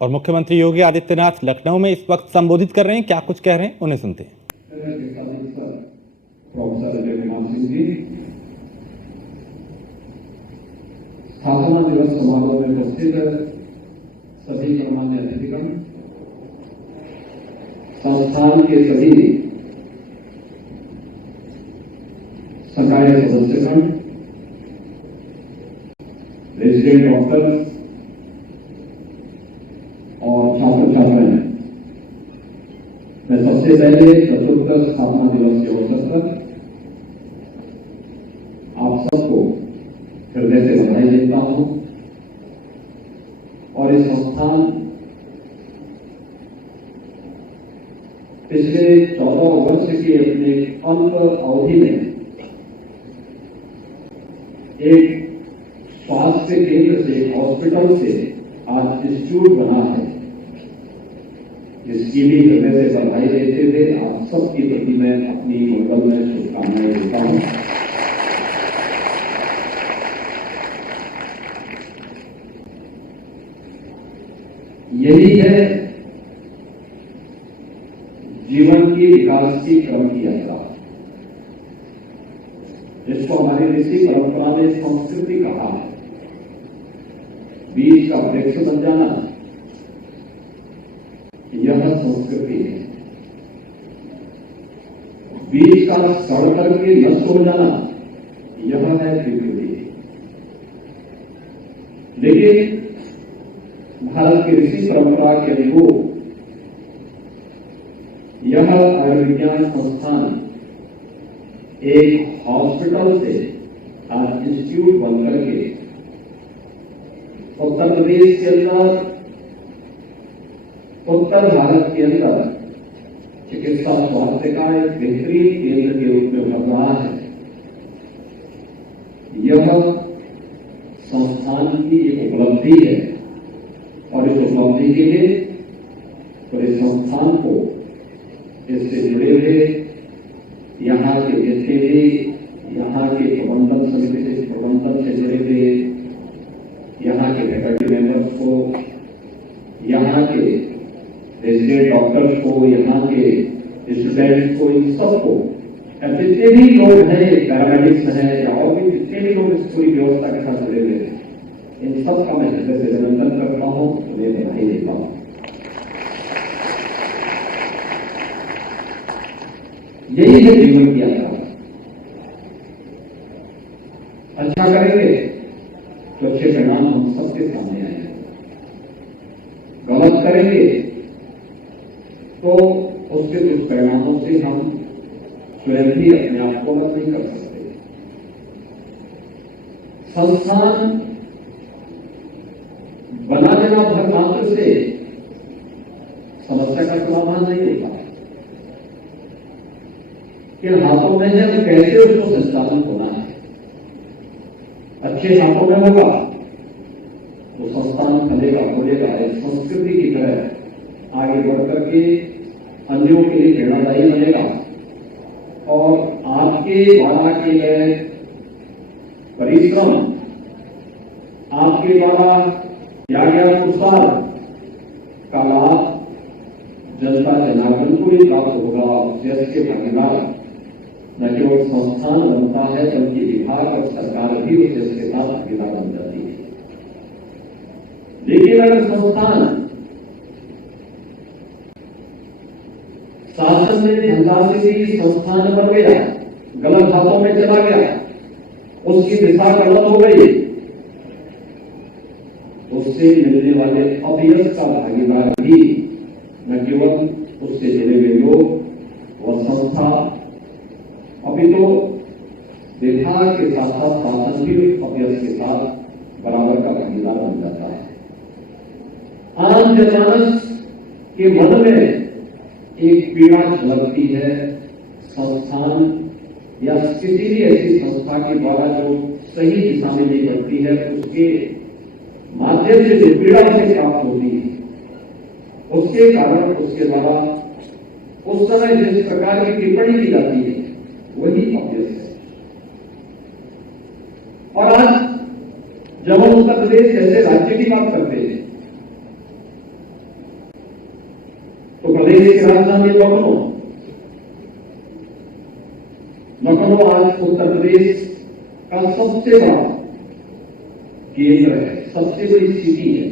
और मुख्यमंत्री योगी आदित्यनाथ लखनऊ में इस वक्त संबोधित कर रहे हैं। क्या कुछ कह रहे हैं, उन्हें सुनते हैं। प्रोफेसर अजय कुमार सिंह जी, स्थापना दिवस समारोह में उपस्थित सभी गणमान्य अतिथिगण, संस्थान के सभी संकाय सदस्यगण, रेजिडेंट डॉक्टर और छात्र छात्राएं, मैं सबसे पहले चतुर्थ स्थापना दिवस के अवसर पर आप सबको हृदय से बधाई देता हूं और इस संस्थान पिछले 14 वर्ष की अपने अल्प अवधि में एक स्वास्थ्य केंद्र से, हॉस्पिटल से आज इंस्टीट्यूट बना है, जिसकी भी हृदय से बधाई देते हुए आप सबकी प्रति मैं अपनी मंगलमय शुभकामनाएं देता हूं। यही है जीवन की विकास की क्रम की यात्रा, जिसको हमारी ऋषि परंपरा ने संस्कृति कहा है। बीज का वृक्ष बन जाना, यह संस्कृति है। बीज का सड़ करके नष्ट हो जाना, यह है विकृति। लेकिन भारत की ऋषि परंपरा के अनुरूप यह आयुर्विज्ञान संस्थान एक हॉस्पिटल से आज इंस्टीट्यूट बनकर के उत्तर प्रदेश के अंदर, उत्तर भारत के अंदर चिकित्सा स्वास्थ्य का एक बेहतरीन केंद्र के रूप में उभर रहा है। यह संस्थान की एक उपलब्धि है और इस उपलब्धि के लिए पूरे संस्थान को इससे जुड़े हुए यहाँ के जितने भी यहाँ के प्रबंधन समिति से, प्रबंधन से जुड़े हुए यहाँ के फैकल्टी मेंबर्स को, यहाँ के रेजिडेंट डॉक्टर्स को, यहाँ के स्टूडेंट्स को, इन सबको, जितने भी लोग हैं, पैरामेडिक्स हैं या और भी जितने भी लोग इस पूरी व्यवस्था के साथ जुड़े हुए हैं, इन सब का मैं हृदय से अभिनंदन करता हूँ, उन्हें बधाई देता हूँ। यही है जीवन की यात्रा। अच्छा करेंगे तो अच्छे परिणाम हम सबके सामने आएंगे, गलत करेंगे तो उसके कुछ परिणामों से हम स्वयं भी अपने आप को मत नहीं कर सकते। संस्थान बना देना भर मात्र से समस्या का समाधान नहीं होता। किन हाथों में है तो कैसे उसको संचालन होना है। अच्छे हाथों में होगा तो संस्थान फलेगा, फूलेगा, एक संस्कृति की तरह आगे बढ़ करके अन्यों के लिए प्रेरणादायी बनेगा और आपके द्वारा किए गए परिश्रम, आपके द्वारा किया गया पुरस्कार का लाभ जनता जनार्दन को भी प्राप्त होगा। जिसके भागीदार न केवल संस्थान बनता है बल्कि विभाग और सरकार भी उसके साथ भागीदार बन जाती है। लेकिन अगर संस्थान शासन में धनराशि भी संस्थान बन गया, गलत हाथों में चला गया, उसकी दिशा गलत हो गई, उससे मिलने वाले अभ्यस का भागीदार भी न केवल उससे जुड़े हुए लोग, वह संस्था, अभी तो विभाग के साथ साथ शासन भी अभ्यस के साथ बराबर का भागीदार बन जाता है। आम जनमानस के मन में एक पीड़ा झलकती है, संस्थान या किसी भी ऐसी संस्था के द्वारा जो सही दिशा में नहीं बढ़ती है, उसके माध्यम से जो पीड़ा उसे प्राप्त होती है, उसके कारण उसके द्वारा उस समय जिस प्रकार की टिप्पणी की जाती है वही अभ्यस है। और आज जब हम उत्तर प्रदेश जैसे राज्य की बात करते हैं तो प्रदेश की राजधानी लखनऊ, लखनऊ आज उत्तर प्रदेश का सबसे बड़ा केंद्र है, सबसे बड़ी सिटी है।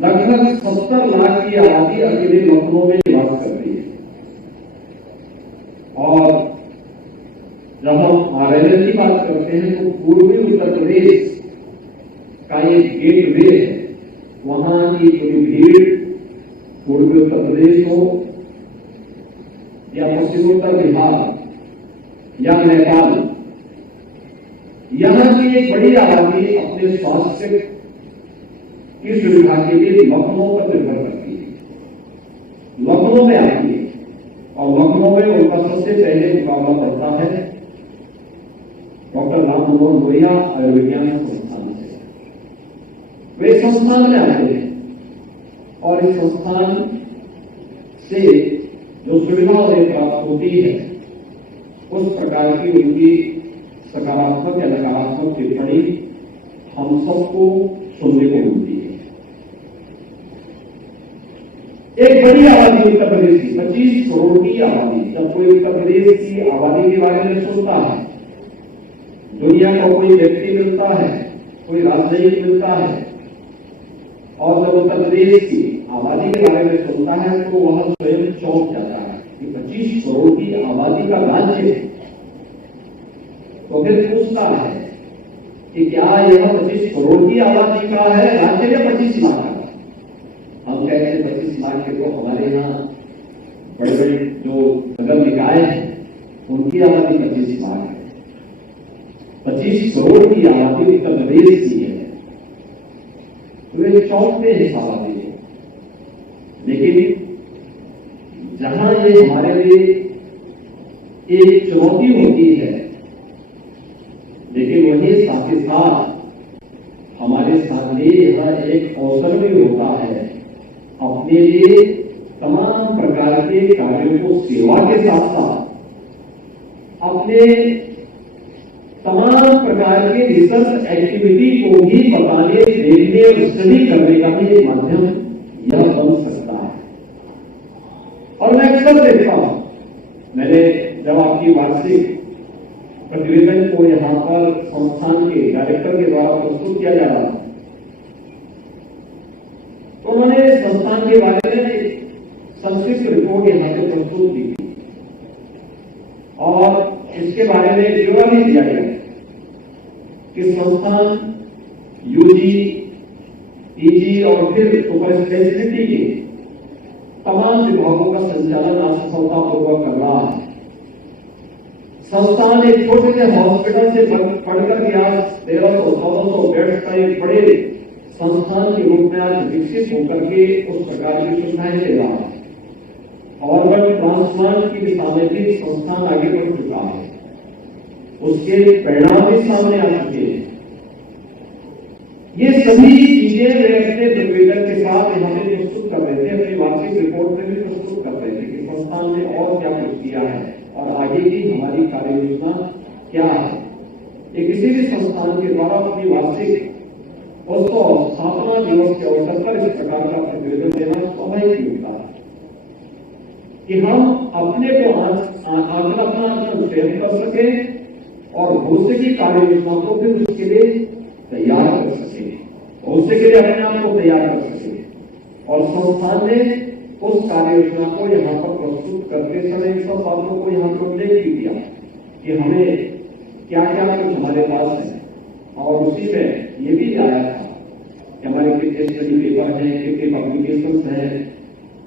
लगभग 70 लाख की आबादी अकेले लखनऊ में निवास करती है। और जब हम आरएलएल की बात करते हैं तो पूर्वी उत्तर प्रदेश का एक गेटवे है। वहां की पूरी भीड़ पूर्वी उत्तर प्रदेश हो या पश्चिम उत्तर बिहार या नेपाल, यहां की एक बड़ी आबादी अपने स्वास्थ्य की सुविधा के लिए लखनऊ पर निर्भर करती है, लखनऊ में आती है। और लखनऊ में उनका सबसे पहले मुकाबला पड़ता है डॉक्टर राम मनोहर लोहिया आयुर्विज्ञान संस्थान से। वे संस्थान में आते हैं और इस संस्थान से जो सुविधा उन्हें प्राप्त होती है उस प्रकार की उनकी सकारात्मक या नकारात्मक टिप्पणी हम सबको सुनने को मिलती है। एक बड़ी आबादी उत्तर प्रदेश की 25 करोड़ की आबादी, जब कोई उत्तर प्रदेश की आबादी के बारे में सुनता है, दुनिया का कोई व्यक्ति मिलता है, कोई राजनयिक मिलता है और जब उत्तर प्रदेश की आबादी के बारे में सुनता है तो वह स्वयं चौंक जाता है कि 25 करोड़ की आबादी का राज्य है। तो फिर पूछता है कि क्या यह 25 करोड़ की आबादी का है राज्य या 25 लाख का? हम कहते हैं 25 लाख के तो हमारे यहाँ बड़े बड़े जो नगर निकाय हैं उनकी आबादी 25 लाख है। 25 करोड़ की आबादी उत्तर प्रदेश की है तो वे चौंकते हैं इस आबादी को। लेकिन जहां ये हमारे लिए एक चुनौती होती है, लेकिन वही साथ ही साथ हमारे सामने यह एक अवसर भी होता है अपने लिए तमाम प्रकार के कार्यों को सेवा के साथ साथ अपने तमाम प्रकार के रिसर्च एक्टिविटी को भी बताने, देखने और स्टडी करने का भी एक माध्यम यह बन सकता है। और मैं अक्सर देखता हूं, मैंने जब आपकी वार्षिक प्रतिवेदन को यहां पर संस्थान के डायरेक्टर के द्वारा प्रस्तुत किया जा रहा था तो उन्होंने संस्थान के बारे में संक्षिप्त रिपोर्ट यहां पे प्रस्तुत की और इसके बारे में ब्यौरा भी दिया गया कि संस्थान यूजी, पीजी और फिर सुपर स्पेशलिटी के तमाम विभागों का संचालन आज सफलतापूर्वक कर रहा है। संस्थान एक छोटे से हॉस्पिटल से पढ़कर के आज 1300-1400 बेड्स का एक बड़े संस्थान के रूप में आज विकसित होकर के उस प्रकार की सुविधाएं दे रहा है। ऑर्गन ट्रांसप्लांट की दिशा में भी संस्थान आगे बढ़ चुका है, उसके परिणाम भी सामने आ चुके हैं। ये सभी चीजें वे अपने प्रतिवेदन के साथ यहाँ पे प्रस्तुत कर रहे थे, अपनी वार्षिक रिपोर्ट में भी प्रस्तुत कर रहे थे कि संस्थान ने और क्या कुछ किया है और आगे की हमारी कार्य योजना क्या है। ये किसी भी संस्थान के द्वारा अपनी वार्षिक और स्थापना दिवस के अवसर पर इस प्रकार का प्रतिवेदन देना स्वाभाविक होता है कि हम अपने को आत्मचयन कर सके और भविष्य की कार्य योजना को भी उसके लिए तैयार कर सके, भविष्य के लिए अपने आप को तैयार कर सके। और संस्थान ने उस कार्य योजना को यहाँ पर प्रस्तुत करते समय इन सब बातों को यहाँ पर उल्लेख किया कि हमें क्या क्या कुछ हमारे पास है और उसी में ये भी आया था कि हमारे कितने स्टडी पेपर हैं, कितने पब्लिकेशन हैं,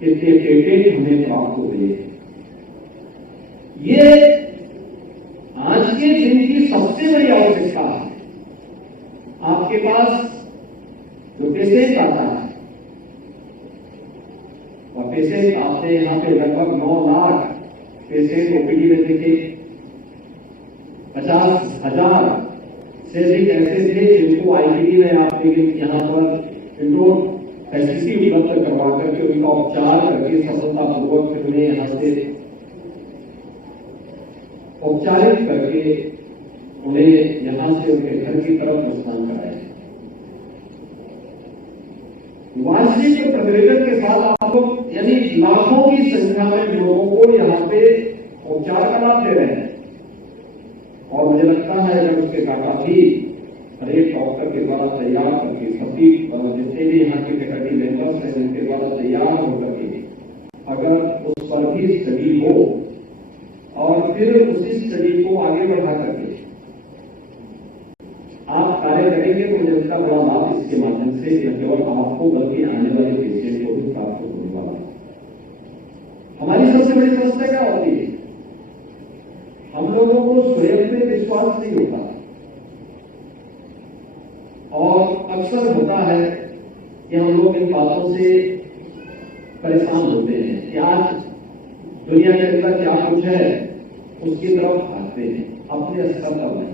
कितने पेटेंट हमें प्राप्त हुए। ये आज के दिन की सबसे बड़ी आवश्यकता है। आपके पास जो पेशेंट आता है और पेशेंट आपने यहाँ पे लगभग 9 लाख पेशेंट ओपीडी में देखे, 50,000 से अधिक ऐसे थे जिनको आईपीडी में आपने यहाँ पर इंडोर फैसिलिटी उपलब्ध करवा करके उनका उपचार करके सफलतापूर्वक फिर उन्हें यहाँ से उपचारित करके उन्हें यहाँ से उनके घर की तरफ प्रस्थान कराया। वार्षिक प्रतिवेदन के साथ आप लोग यानी लाखों की संख्या में लोगों को यहाँ पे उपचार का लाभ दे रहे हैं। और मुझे लगता है जब उसके डाटा भी हर एक डॉक्टर के द्वारा तैयार करके सभी जितने भी यहाँ के फैकल्टी मेंबर्स हैं उनके द्वारा तैयार होकर के अगर उस पर भी स्टडी हो और फिर उसी स्टडी को आगे बढ़ा करके आप कार्य करेंगे तो मुझे इसका बड़ा लाभ इसके माध्यम से न केवल आपको बल्कि आने वाले पेशेंट को भी प्राप्त होने वाला है। हमारी सबसे बड़ी समस्या क्या होती है? हम लोगों को स्वयं पे विश्वास नहीं होता और अक्सर होता है कि हम लोग इन बातों से परेशान होते हैं कि आज दुनिया के अंदर क्या कुछ है उसकी तरफ भागते हैं, अपने स्तर पर नहीं।